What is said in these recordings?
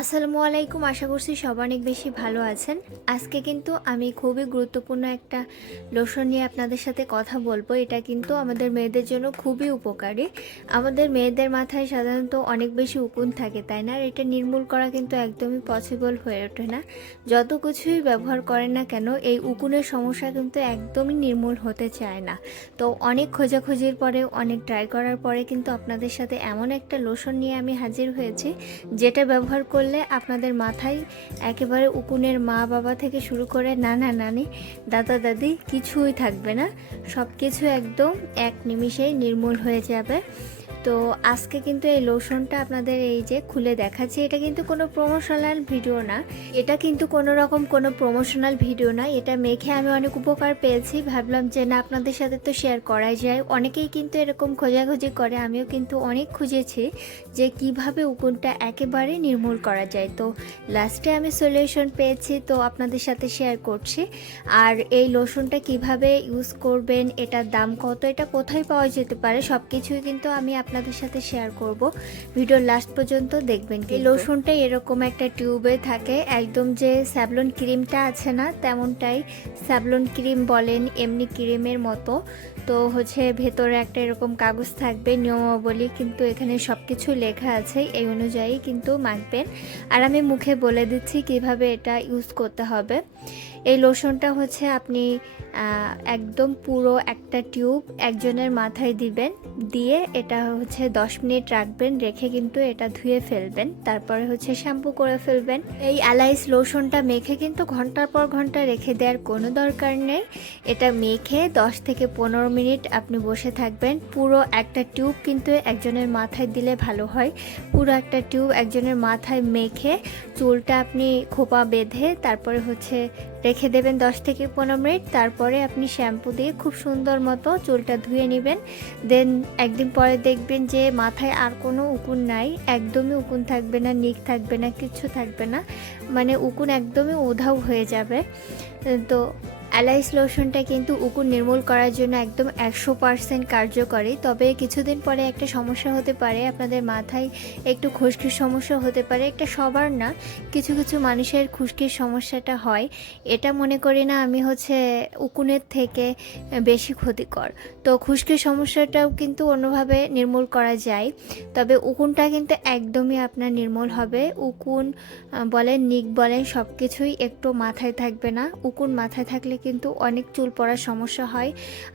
আসসালামু আলাইকুম। আশা করছি সবাই অনেক বেশি ভালো আছেন। আজকে কিন্তু আমি খুবই গুরুত্বপূর্ণ একটা লোশন নিয়ে আপনাদের সাথে কথা বলবো। এটা কিন্তু আমাদের মেয়েদের জন্য খুবই উপকারী। আমাদের মেয়েদের মাথায় সাধারণত অনেক বেশি উকুন থাকে, তাই না? আর এটা নির্মূল করা কিন্তু একদমই পসিবল হয়ে ওঠে না। যত কিছুই ব্যবহার করেন না কেন, এই উকুনের সমস্যা কিন্তু একদমই নির্মূল হতে চায় না। তো অনেক খোঁজাখুঁজির পরে, অনেক ট্রাই করার পরে কিন্তু আপনাদের সাথে এমন একটা লোশন নিয়ে আমি হাজির হয়েছি, যেটা ব্যবহার করলে আপনাদের মাথায় একেবারে উকুনের মা বাবা থেকে শুরু করে নানা নানি দাদা দাদি কিছুই থাকবে না, সব কিছু একদম এক নিমিষেই নির্মূল হয়ে যাবে। তো আজকে কিন্তু এই লোশনটা আপনাদের এই যে খুলে দেখাচ্ছি, এটা কিন্তু কোনো প্রমোশনাল ভিডিও না, এটা মেখে আমি অনেক উপকার পেয়েছি। ভাবলাম যে না, আপনাদের সাথে তো শেয়ার করাই যায়। অনেকেই কিন্তু এরকম খোঁজাখুঁজি করে, আমিও কিন্তু অনেক খুঁজেছি যে কিভাবে উকুনটা একেবারে নির্মূল করা যায়। তো লাস্টে আমি সলিউশন পেয়েছি, তো আপনাদের সাথে শেয়ার করছি। আর এই লোশনটা কিভাবে ইউজ করবেন, এটার দাম কত, এটা কোথায় পাওয়া যেতে পারে, সব কিছুই কিন্তু আমি আপনাদের সাথে শেয়ার করব। ভিডিওর লাস্ট পর্যন্ত দেখবেন। এই লোশনটা এরকম একটা টিউবে থাকে, একদম যে স্যাভলন ক্রিমটা আছে না তেমনটাই। স্যাভলন ক্রিম বলেন, এমনি ক্রিমের মতো। তো ভেতরে একটা এরকম কাগজ থাকবে, নিয়মাবলী কিন্তু এখানে সব কিছু লেখা আছে, এই অনুযায়ী কিন্তু মাখবেন। আর আমি মুখে বলে দিচ্ছি কিভাবে এটা ইউজ করতে হবে। এই লোশনটা আপনি একদম পুরো একটা টিউব একজনের মাথায় দিবেন, দিয়ে এটা 10 মিনিট রাখবেন, রেখে কিন্তু এটা ধুয়ে ফেলবেন। তারপরে শ্যাম্পু করে ফেলবেন। এই অ্যালাইস লোশনটা মেখে কিন্তু ঘন্টার পর ঘন্টা রেখে দেওয়ার কোনো দরকার নেই। এটা মেখে 10 থেকে 15 মিনিট আপনি বসে থাকবেন। পুরো একটা টিউব কিন্তু একজনের মাথায় দিলে ভালো হয়। পুরো একটা টিউব একজনের মাথায় মেখে চুলটা আপনি খোপা বেঁধে তারপরে রেখে দেবেন 10 থেকে 15 মিনিট। তারপরে আপনি শ্যাম্পু দিয়ে খুব সুন্দর মতো চুলটা ধুয়ে নেবেন। দেন একদিন পরে দেখবেন যে মাথায় আর কোনো উকুন নাই, একদমই উকুন থাকবে না, নিক থাকবে না, কিচ্ছু থাকবে না, মানে উকুন একদমই উধাও হয়ে যাবে। তো অ্যালাইস লোশনটা কিন্তু উকুন নির্মূল করার জন্য একদম 100% কার্যকরী। তবে কিছুদিন পরে একটা সমস্যা হতে পারে, আপনাদের মাথায় একটু খুশকির সমস্যা হতে পারে। এটা সবার না, কিছু কিছু মানুষের খুশকির সমস্যাটা হয়। এটা মনে করি না আমি উকুনের থেকে বেশি ক্ষতিকর। তো খুশকির সমস্যাটাও কিন্তু অন্যভাবে নির্মূল করা যায়, তবে উকুনটা কিন্তু একদমই আপনার নির্মূল হবে। উকুন বলেন, নিক বলেন, সব কিছুই একটু মাথায় থাকবে না। উকুন মাথায় থাকলে কিন্তু অনেক চুল পড়ার সমস্যা হয়,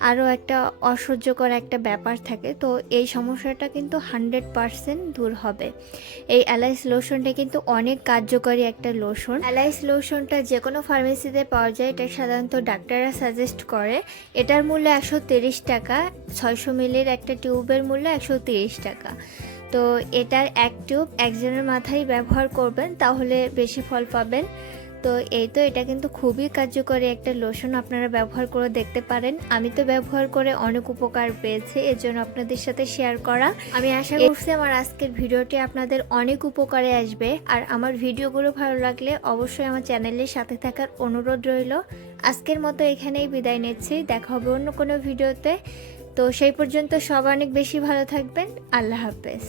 আরও একটা অসহ্যকর একটা ব্যাপার থাকে। তো এই সমস্যাটা কিন্তু 100% দূর হবে। এই অ্যালাইস লোশনটা কিন্তু অনেক কার্যকরী একটা লোশন। অ্যালাইস লোশনটা যে কোনো ফার্মেসিতে পাওয়া যায়, এটা সাধারণত ডাক্তাররা সাজেস্ট করে। এটার মূল্য 130 টাকা, 600 মিলির একটা টিউবের মূল্য 130 টাকা। তো এটার এক টিউব একজনের মাথায় ব্যবহার করবেন, তাহলে বেশি ফল পাবেন। তো এটা কিন্তু খুবই কার্যকরী একটা লোশন, আপনারা ব্যবহার করে দেখতে পারেন। আমি তো ব্যবহার করে অনেক উপকার পেয়েছি, এর জন্য আপনাদের সাথে শেয়ার করা। আমি আশা করছি আমার আজকের ভিডিওটি আপনাদের অনেক উপকারে আসবে। আর আমার ভিডিওগুলো ভালো লাগলে অবশ্যই আমার চ্যানেলের সাথে থাকার অনুরোধ রইল। আজকের মতো এখানেই বিদায় নিচ্ছি, দেখা হবে অন্য কোনো ভিডিওতে। তো সেই পর্যন্ত সবাই অনেক বেশি ভালো থাকবেন। আল্লাহ হাফেজ।